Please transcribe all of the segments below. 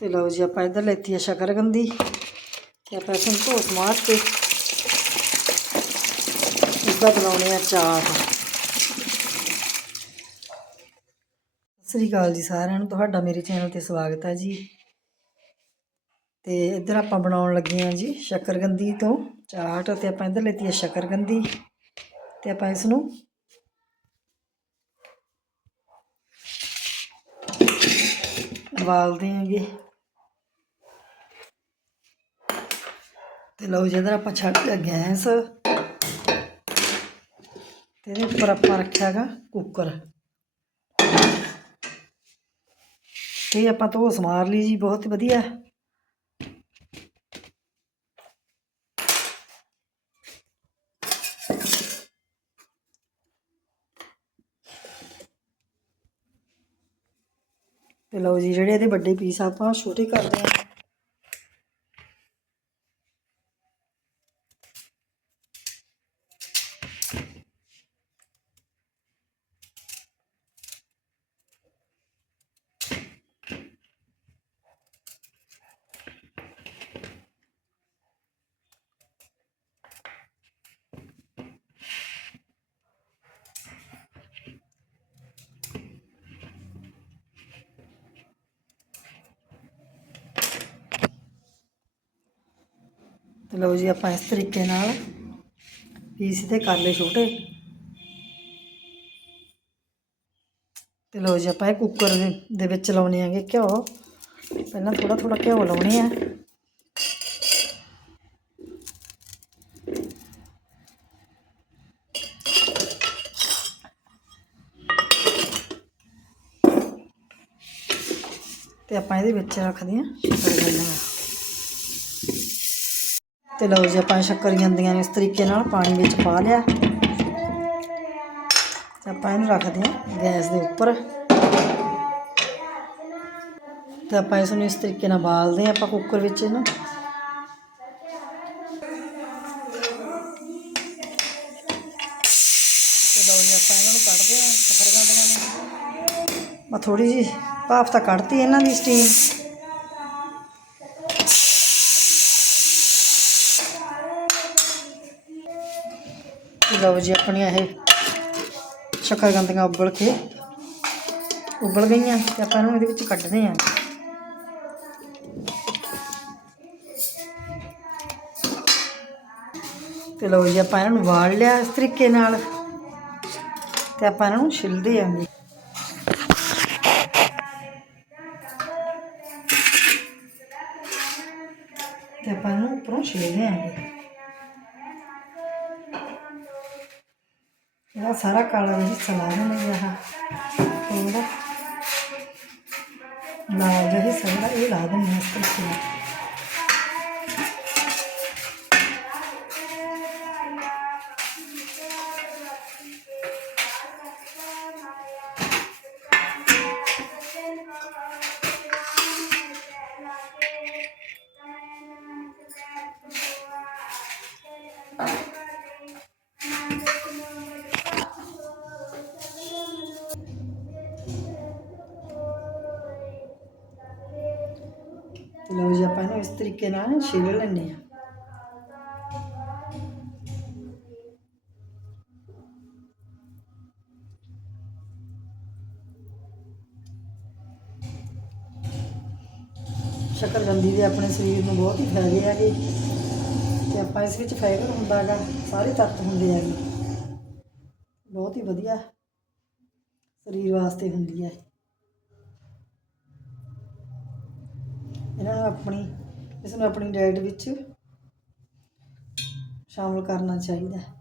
ਤੇ ਲਓ ਜੀ ਆਪਾਂ ਇੱਧਰ ਲੈਤੀ ਹੈ ਸ਼ਕਰਗੰਦੀ ਤੇ ਆਪਾਂ ਇਸ ਨੂੰ ਧੋ ਸਮਾਰ ਕੇ ਇਸਦਾ ਬਣਾਉਣੇ ਆ ਚਾਟ ਸਤਿ ਸ੍ਰੀ ਅਕਾਲ ਜੀ ਸਾਰਿਆਂ ਨੂੰ ਤੁਹਾਡਾ ਮੇਰੇ ਚੈਨਲ ਤੇ ਸਵਾਗਤ ਹੈ ਜੀ। ਤੇ ਇੱਧਰ ਆਪਾਂ ਬਣਾਉਣ ਲੱਗੇ ਹਾਂ ਜੀ ਸ਼ਕਰਗੰਦੀ ਤੋਂ ਚਾਟ ਤੇ ਆਪਾਂ ਇੱਧਰ ਲੈਤੀ ਹੈ ਸ਼ਕਰਗੰਦੀ ਤੇ ਆਪਾਂ ਇਸ ਨੂੰ ਉਬਾਲਦੇ ਆਂਗੇ। ਤੇ ਲਓ ਜੀ, ਇੱਧਰ ਆਪਾਂ ਛੱਡ ਲਿਆ ਗੈਸ ਤੇ ਇਹਦੇ ਉੱਪਰ ਆਪਾਂ ਰੱਖਿਆ ਹੈਗਾ ਕੁੱਕਰ। ਤੇ ਆਪਾਂ ਧੋ ਸਮਾਰ ਲਈ ਜੀ, ਬਹੁਤ ਵਧੀਆ। ਤੇ ਲਓ ਜੀ, ਜਿਹੜੇ ਇਹਦੇ ਵੱਡੇ ਪੀਸ ਆਪਾਂ ਛੋਟੇ ਕਰਦੇ ਹਾਂ। ਤੇ ਲਓ ਜੀ ਆਪਾਂ ਇਸ ਤਰੀਕੇ ਨਾਲ ਪੀਸ ਤੇ ਕਰ ਲਏ ਛੋਟੇ। ਤੇ ਲਓ ਜੀ ਆਪਾਂ ਇਹ ਕੁੱਕਰ ਦੇ- ਵਿੱਚ ਲਾਉਣੇ ਆਂਗੇ ਘਿਓ। ਪਹਿਲਾਂ ਥੋੜਾ ਥੋੜਾ ਘਿਓ ਲਾਉਣੇ ਆ। ਤੇ ਆਪਾਂ ਇਹਦੇ ਵਿੱਚ ਰੱਖਦੇ ਹਾਂ। ਤੇ ਲਓ ਜੀ ਆਪਾਂ ਸ਼ੱਕਰ ਜਾਂਦੀਆਂ ਨੇ ਇਸ ਤਰੀਕੇ ਨਾਲ ਪਾਣੀ ਵਿੱਚ ਪਾ ਲਿਆ। ਤੇ ਆਪਾਂ ਇਹਨੂੰ ਰੱਖਦੇ ਹਾਂ ਗੈਸ ਦੇ ਉੱਪਰ। ਤੇ ਆਪਾਂ ਇਸ ਨੂੰ ਇਸ ਤਰੀਕੇ ਨਾਲ ਬਾਲਦੇ ਹਾਂ ਆਪਾਂ ਕੁੱਕਰ ਵਿੱਚ ਇਹਨੂੰ। ਲਓ ਜੀ ਆਪਾਂ ਇਹਨਾਂ ਨੂੰ ਕੱਢਦੇ ਹਾਂ ਮੈਂ ਥੋੜੀ ਜੀ ਭਾਫ ਤਾਂ ਕੱਢਤੀ ਇਹਨਾਂ ਦੀ ਸਟੀਮ ਲਓ ਜੀ ਆਪਣੀਆਂ ਇਹ ਸ਼ੱਕਰਗੰਦੀਆਂ ਉਬਲ ਕੇ ਉਬਲ ਗਈਆਂ ਤੇ ਆਪਾਂ ਇਹਨੂੰ ਇਹਦੇ ਵਿੱਚ ਕੱਢਦੇ ਹਾਂ। ਤੇ ਲਓ ਜੀ ਆਪਾਂ ਇਹਨਾਂ ਨੂੰ ਵਾਲ ਲਿਆ ਇਸ ਤਰੀਕੇ ਨਾਲ ਤੇ ਆਪਾਂ ਇਹਨਾਂ ਨੂੰ ਛਿੱਲਦੇ ਆਂਗੇ ਤੇ ਆਪਾਂ ਇਹਨੂੰ ਉੱਪਰੋਂ ਛਿੱਲਦੇ ਆਂਗੇ ਇਹਦਾ ਸਾਰਾ ਕਾਲਾ ਵੀ ਹਿੱਸਾ ਲਾ ਦਿੰਦੇ ਆ। ਥੋੜਾ ਲਾਲ ਜਿਹਾ ਇਹ ਲਾ ਦਿੰਦੇ ਇਸ ਤਰੀਕੇ ਨਾਲ ਆਪਾਂ ਇਹਨੂੰ ਇਸ ਤਰੀਕੇ ਨਾਲ ਛਿੱਲ ਲੈਂਦੇ ਆ ਸ਼ੱਕਰਕੰਦੀ ਦੇ ਆਪਣੇ ਸਰੀਰ ਨੂੰ ਬਹੁਤ ਹੀ ਫਾਇਦੇ ਹੈਗੇ। ਤੇ ਆਪਾਂ ਇਸ ਵਿੱਚ ਫਾਈਬਰ ਹੁੰਦਾ ਹੈਗਾ, ਸਾਰੇ ਤੱਤ ਹੁੰਦੇ ਹੈਗੇ। ਬਹੁਤ ਹੀ ਵਧੀਆ ਸਰੀਰ ਵਾਸਤੇ ਹੁੰਦੀ ਹੈ ਇਹਨਾਂ ਨੂੰ ਆਪਣੀ, ਇਸ ਨੂੰ ਆਪਣੀ ਡਾਈਟ ਵਿੱਚ ਸ਼ਾਮਲ ਕਰਨਾ ਚਾਹੀਦਾ ਹੈ।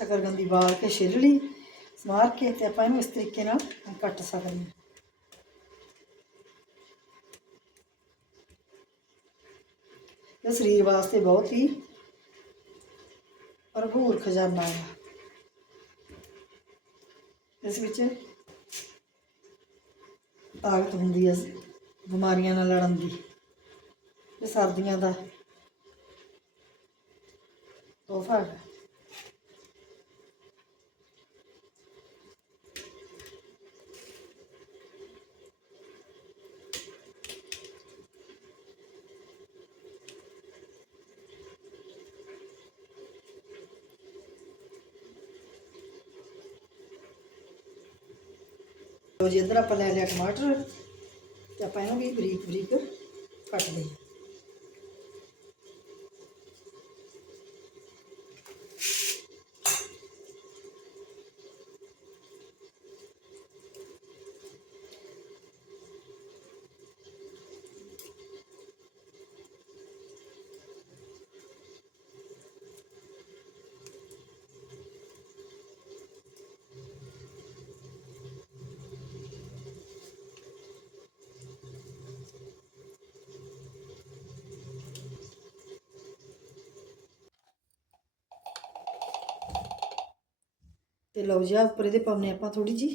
ਸ਼ਕਰਗੰਦੀ ਬਾਲ ਕੇ ਛਿੱਲ ਲਈ ਸਮਾਰ ਕੇ ਤੇ ਆਪਾਂ ਇਹਨੂੰ ਇਸ ਤਰੀਕੇ ਨਾਲ ਕੱਟ ਸਕਦੇ ਹਾਂ। ਇਹ ਸਰੀਰ ਵਾਸਤੇ ਬਹੁਤ ਹੀ ਭਰਪੂਰ ਖਜ਼ਾਨਾ ਹੈ। ਇਸ ਵਿੱਚ ਤਾਕਤ ਹੁੰਦੀ ਹੈ ਬਿਮਾਰੀਆਂ ਨਾਲ ਲੜਨ ਦੀ ਇਹ ਸਰਦੀਆਂ ਦਾ ਤੋਹਫਾ ਹੈ ਲੋ ਜੀ, ਇੱਧਰ ਆਪਾਂ ਲੈ ਲਿਆ ਟਮਾਟਰ ਤੇ ਆਪਾਂ ਇਹਨੂੰ ਵੀ ਬਰੀਕ ਬਰੀਕ ਕੱਟ ਲਈਏ। ਤੇ ਲਓ ਜੀ, ਆਹ ਉੱਪਰ ਇਹਦੇ ਪਾਉਨੇ ਆਪਾਂ ਥੋੜੀ ਜੀ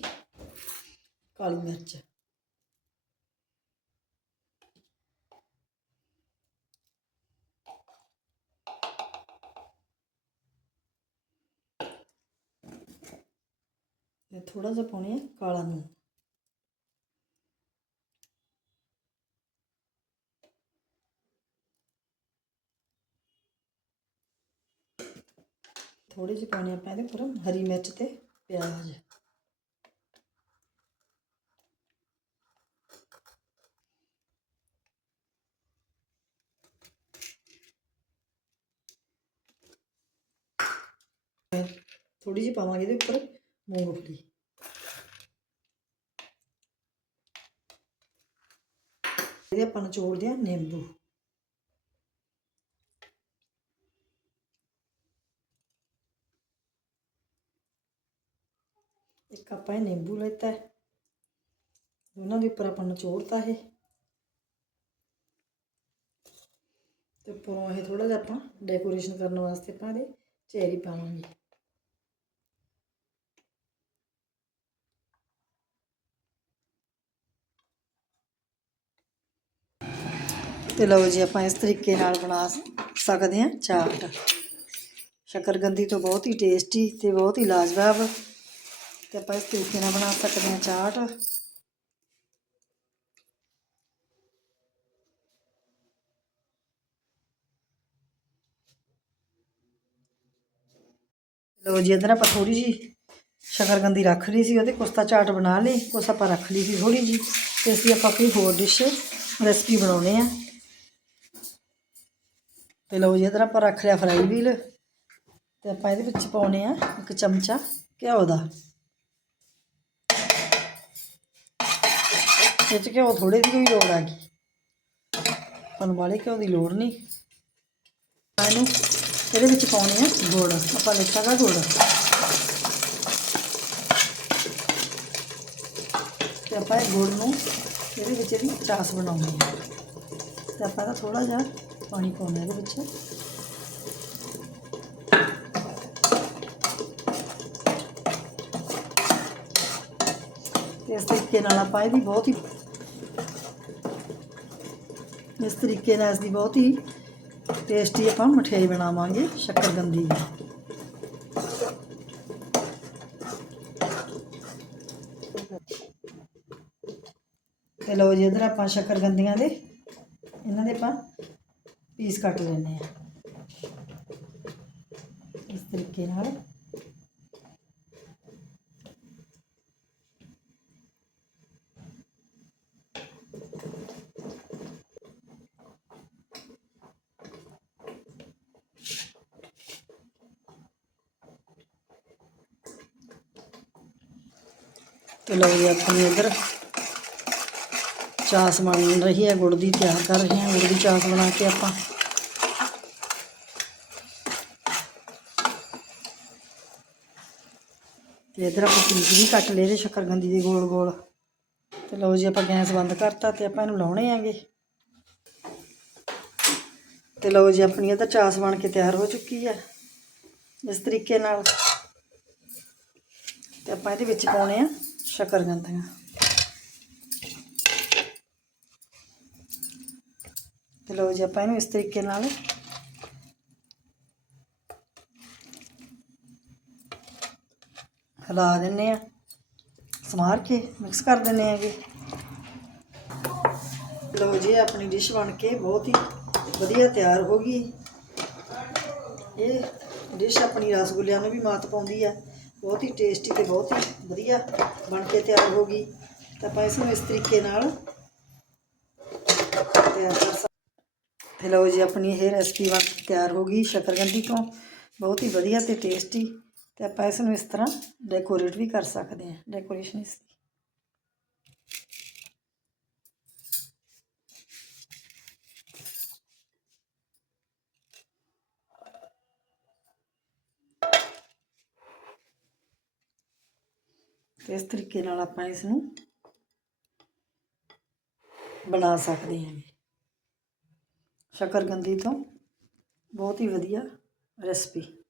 ਕਾਲੀ ਮਿਰਚ। ਤੇ ਥੋੜਾ ਜਿਹਾ ਪਾਉਣੇ ਆ ਕਾਲਾ ਨੂਣ। ਥੋੜੇ ਜਿਹੇ ਪਾਉਣੇ ਆਪਾਂ ਇਹਦੇ ਉੱਪਰ ਹਰੀ ਮਿਰਚ ਤੇ ਪਿਆਜ਼। ਥੋੜੀ ਜਿਹੀ ਪਾਵਾਂਗੇ ਇਹਦੇ ਉੱਪਰ ਮੂੰਗਫਲੀ। ਇਹਦੇ ਆਪਾਂ ਨਿਚੋੜਦੇ ਆ ਨਿੰਬੂ। ਇੱਕ ਆਪਾਂ ਇਹ ਨਿੰਬੂ ਲੈਤਾ ਹੈ। ਉਹਨਾਂ ਦੇ ਉੱਪਰ ਆਪਾਂ ਨਚੋੜਤਾ ਇਹ। ਤੇ ਉੱਪਰੋਂ ਇਹ ਥੋੜਾ ਜਿਹਾ ਆਪਾਂ ਡੈਕੋਰੇਸ਼ਨ ਕਰਨ ਵਾਸਤੇ ਆਪਾਂ ਇਹਦੇ ਚੈਰੀ ਪਾਵਾਂਗੇ। ਤੇ ਲਓ ਜੀ ਆਪਾਂ ਇਸ ਤਰੀਕੇ ਨਾਲ ਬਣਾ ਸਕਦੇ ਹਾਂ ਚਾਟ। ਸ਼ੱਕਰਗੰਦੀ ਤੋਂ ਬਹੁਤ ਹੀ ਟੇਸਟੀ ਤੇ ਬਹੁਤ ਹੀ ਲਾਜਵਾਬ ਤੇ ਆਪਾਂ ਇਸ ਤਰੀਕੇ ਨਾਲ ਬਣਾ ਸਕਦੇ ਹਾਂ ਚਾਟ। ਲੋ ਜੀ, ਇਧਰ ਆਪਾਂ ਥੋੜੀ ਜੀ ਸ਼ਕਰਗੰਦੀ ਰੱਖ ਲਈ ਸੀ, ਉਹਦੇ ਕੁਸਤਾ ਚਾਟ ਬਣਾ ਲਈ ਕੁਛ ਆਪਾਂ ਰੱਖ ਲਈ ਸੀ ਥੋੜੀ ਜੀ ਤੇ ਅਸੀਂ ਆਪਾਂ ਕੋਈ ਹੋਰ ਡਿਸ਼ ਰੈਸਪੀ ਬਣਾਉਣੇ ਆ। ਤੇ ਲਓ ਜੀ, ਇਧਰ ਆਪਾਂ ਰੱਖ ਲਿਆ ਫਰਾਈ ਵੀਲ ਤੇ ਆਪਾਂ ਇਹਦੇ ਵਿੱਚ ਪਾਉਣੇ ਆ ਇੱਕ ਚਮਚਾ ਘਿਓ ਦਾ। ਇਹ 'ਚ ਘਿਓ ਥੋੜੇ ਦੀ ਕੋਈ ਲੋੜ ਆ ਗਈ? ਤੁਹਾਨੂੰ ਵਾਲੇ ਘਿਓ ਦੀ ਲੋੜ ਨਹੀਂ। ਇਹਨੂੰ ਇਹਦੇ ਵਿੱਚ ਪਾਉਣੇ ਆ ਗੁੜ। ਆਪਾਂ ਲਿੱਤਾ ਗੁੜ। ਤੇ ਆਪਾਂ ਇਹ ਗੁੜ ਨੂੰ ਇਹਦੇ ਵਿੱਚ ਇਹਦੀ ਚਾਸ ਬਣਾਉਣੀ ਹੈ ਤੇ ਆਪਾਂ ਇਹਦਾ ਥੋੜਾ ਜਿਹਾ ਪਾਣੀ ਪਾਉਣਾ ਇਹਦੇ ਵਿੱਚ ਤੇ ਇਸ ਤਰੀਕੇ ਨਾਲ ਆਪਾਂ ਇਹਦੀ ਬਹੁਤ ਹੀ ਇਸ ਤਰੀਕੇ ਨਾਲ ਇਸ ਦੀ ਬਹੁਤ ਹੀ ਟੇਸਟੀ ਆਪਾਂ ਮਠਿਆਈ ਬਣਾਵਾਂਗੇ ਸ਼ੱਕਰਗੰਦੀ ਦੀ। ਤੇ ਲਓ ਜੀ, ਇਧਰ ਆਪਾਂ ਸ਼ੱਕਰਗੰਦੀਆਂ ਦੇ, ਇਹਨਾਂ ਦੇ ਆਪਾਂ ਪੀਸ ਕੱਟ ਲੈਣੇ ਆ ਇਸ ਤਰੀਕੇ ਨਾਲ ਤੇ ਲਓ ਜੀ ਆਪਣੀ ਇਧਰ ਚਾਸ ਬਣ ਰਹੀ ਹੈ, ਗੁੜ ਦੀ ਤਿਆਰ ਕਰ ਰਹੇ ਹਾਂ, ਗੁੜ ਦੀ ਚਾਸ ਬਣਾ ਕੇ ਆਪਾਂ। ਤੇ ਇਧਰ ਆਪਾਂ ਪੀਸ ਵੀ ਕੱਟ ਲਏ ਦੇ ਸ਼ੱਕਰਗੰਦੀ ਦੇ ਗੋਲ ਗੋਲ। ਤੇ ਲਓ ਜੀ ਆਪਾਂ ਗੈਸ ਬੰਦ ਕਰਤਾ ਤੇ ਆਪਾਂ ਇਹਨੂੰ ਲਾਉਣੇ ਆਂਗੇ ਤੇ ਲਓ ਜੀ ਆਪਣੀ ਇਹਦਾ ਚਾਸ ਬਣ ਕੇ ਤਿਆਰ ਹੋ ਚੁੱਕੀ ਹੈ, ਇਸ ਤਰੀਕੇ ਨਾਲ। ਤੇ ਆਪਾਂ ਇਹਦੇ ਵਿੱਚ ਪਾਉਣੇ ਆ ਸ਼ੱਕਰਗੰਦੀਆਂ ਤੇ ਲਓ ਜੀ ਆਪਾਂ ਇਹਨੂੰ ਇਸ ਤਰੀਕੇ ਨਾਲ ਹਿਲਾ ਦਿੰਨੇ ਆ ਸਮਾਰ ਕੇ ਮਿਕਸ ਕਰ ਦਿੰਨੇ ਆਗੇ ਲਓ ਜੀ, ਆਪਣੀ ਡਿਸ਼ ਬਣ ਕੇ ਬਹੁਤ ਹੀ ਵਧੀਆ ਤਿਆਰ ਹੋ ਗਈ। ਇਹ ਡਿਸ਼ ਆਪਣੀ ਰਸਗੁੱਲਿਆਂ ਨੂੰ ਵੀ ਮਾਤ ਪਾਉਂਦੀ ਆ। ਬਹੁਤ ਹੀ ਟੇਸਟੀ ਤੇ ਬਹੁਤ ਹੀ ਵਧੀਆ। ਬਣ ਕੇ ਤਿਆਰ ਹੋ ਗਈ। ਤਾਂ ਆਪਾਂ ਇਸ ਨੂੰ ਇਸ ਤਰੀਕੇ ਨਾਲ ਤਿਆਰ ਕਰ ਸਕਦੇ ਤੇ ਲਓ ਜੀ, ਆਪਣੀ ਇਹ ਰੈਸਪੀ ਬਣ ਕੇ ਤਿਆਰ ਹੋ ਗਈ ਸ਼ਕਰਕੰਦੀ ਤੋਂ। ਬਹੁਤ ਹੀ ਵਧੀਆ ਤੇ ਟੇਸਟੀ ਤੇ ਆਪਾਂ ਇਸ ਨੂੰ ਇਸ ਤਰ੍ਹਾਂ ਡੈਕੋਰੇਟ ਵੀ ਕਰ ਸਕਦੇ ਹਾਂ। ਡੈਕੋਰੇਸ਼ਨ ਇਸ ਤੇ ਇਸ ਤਰੀਕੇ ਨਾਲ ਆਪਾਂ ਇਸ ਨੂੰ ਬਣਾ ਸਕਦੇ ਹਾਂ ਸ਼ਕਰਕੰਦੀ ਤੋਂ ਬਹੁਤ ਹੀ ਵਧੀਆ ਰੈਸਪੀ।